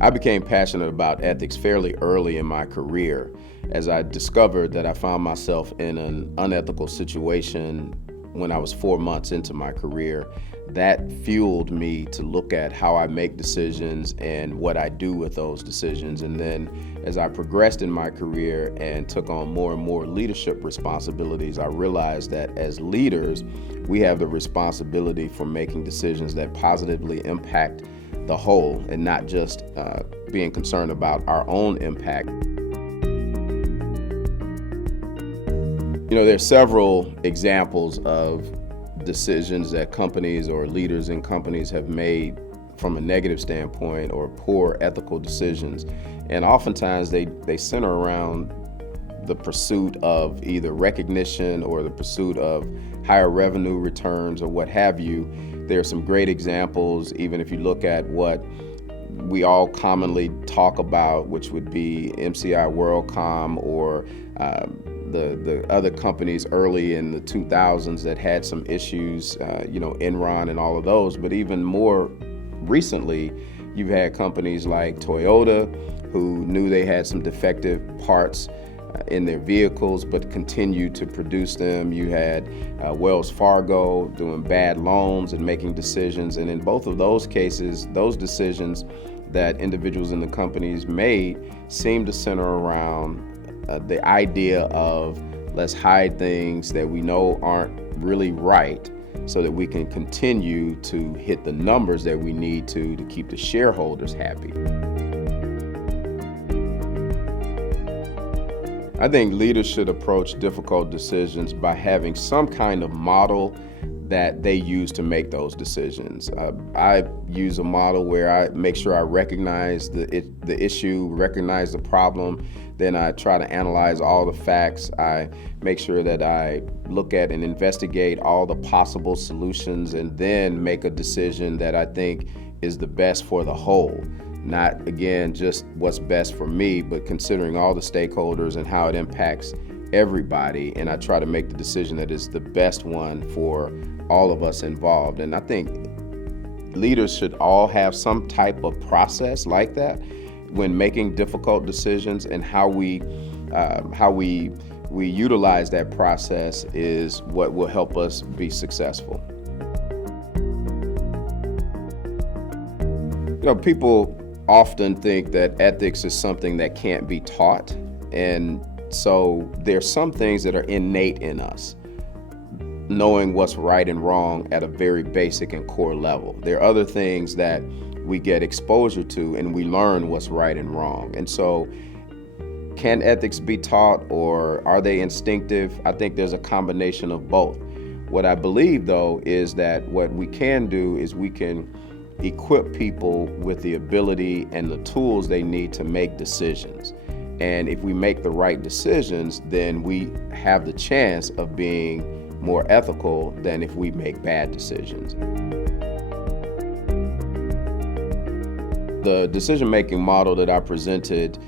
I became passionate about ethics fairly early in my career as I discovered that I found myself in an unethical situation when I was 4 months into my career. That fueled me to look at how I make decisions and what I do with those decisions. And then as I progressed in my career and took on more and more leadership responsibilities, I realized that as leaders, we have the responsibility for making decisions that positively impact the whole and not just being concerned about our own impact. You know, there's several examples of decisions that companies or leaders in companies have made from a negative standpoint or poor ethical decisions. And oftentimes they center around the pursuit of either recognition or the pursuit of higher revenue returns or what have you. There are some great examples, even if you look at what we all commonly talk about, which would be MCI WorldCom or the other companies early in the 2000s that had some issues, Enron and all of those. But even more recently, you've had companies like Toyota who knew they had some defective parts in their vehicles but continued to produce them. You had Wells Fargo doing bad loans and making decisions. And in both of those cases, those decisions that individuals in the companies made seemed to center around the idea of let's hide things that we know aren't really right so that we can continue to hit the numbers that we need to keep the shareholders happy. I think leaders should approach difficult decisions by having some kind of model that they use to make those decisions. I use a model where I make sure I recognize the issue, recognize the problem, then I try to analyze all the facts. I make sure that I look at and investigate all the possible solutions and then make a decision that I think is the best for the whole. Not, again, just what's best for me, but considering all the stakeholders and how it impacts everybody. And I try to make the decision that is the best one for all of us involved. And I think leaders should all have some type of process like that when making difficult decisions, and how we utilize that process is what will help us be successful. People often think that ethics is something that can't be taught, and so there's some things that are innate in us, knowing what's right and wrong at a very basic and core level. There are other things that we get exposure to and we learn what's right and wrong. And so can ethics be taught, or are they instinctive? I think there's a combination of both. What I believe, though, is that what we can do is we can equip people with the ability and the tools they need to make decisions. And if we make the right decisions, then we have the chance of being more ethical than if we make bad decisions. The decision-making model that I presented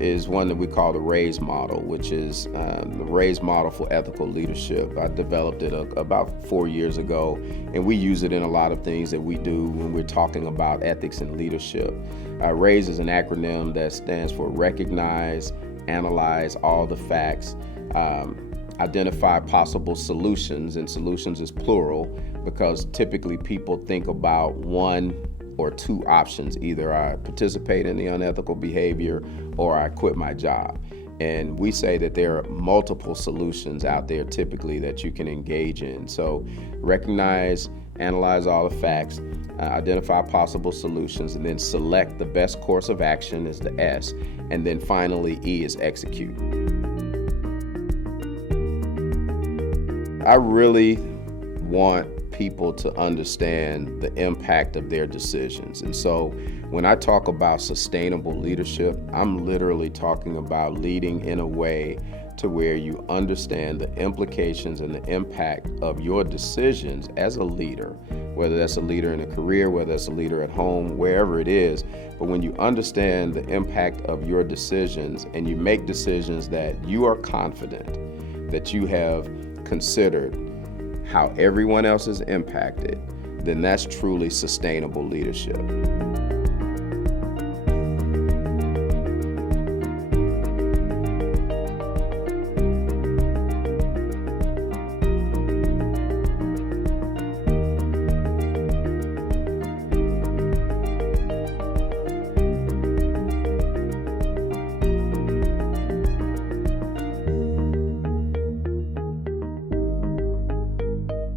is one that we call the RAISE model, which is the RAISE model for ethical leadership. I developed it about 4 years ago, and we use it in a lot of things that we do when we're talking about ethics and leadership. RAISE is an acronym that stands for recognize, analyze all the facts, identify possible solutions, and solutions is plural because typically people think about one or two options. Either I participate in the unethical behavior or I quit my job. And we say that there are multiple solutions out there typically that you can engage in. So recognize, analyze all the facts, identify possible solutions, and then select the best course of action is the S. And then finally, E is execute. I really want people to understand the impact of their decisions. And so when I talk about sustainable leadership, I'm literally talking about leading in a way to where you understand the implications and the impact of your decisions as a leader, whether that's a leader in a career, whether that's a leader at home, wherever it is. But when you understand the impact of your decisions and you make decisions that you are confident that you have considered how everyone else is impacted, then that's truly sustainable leadership.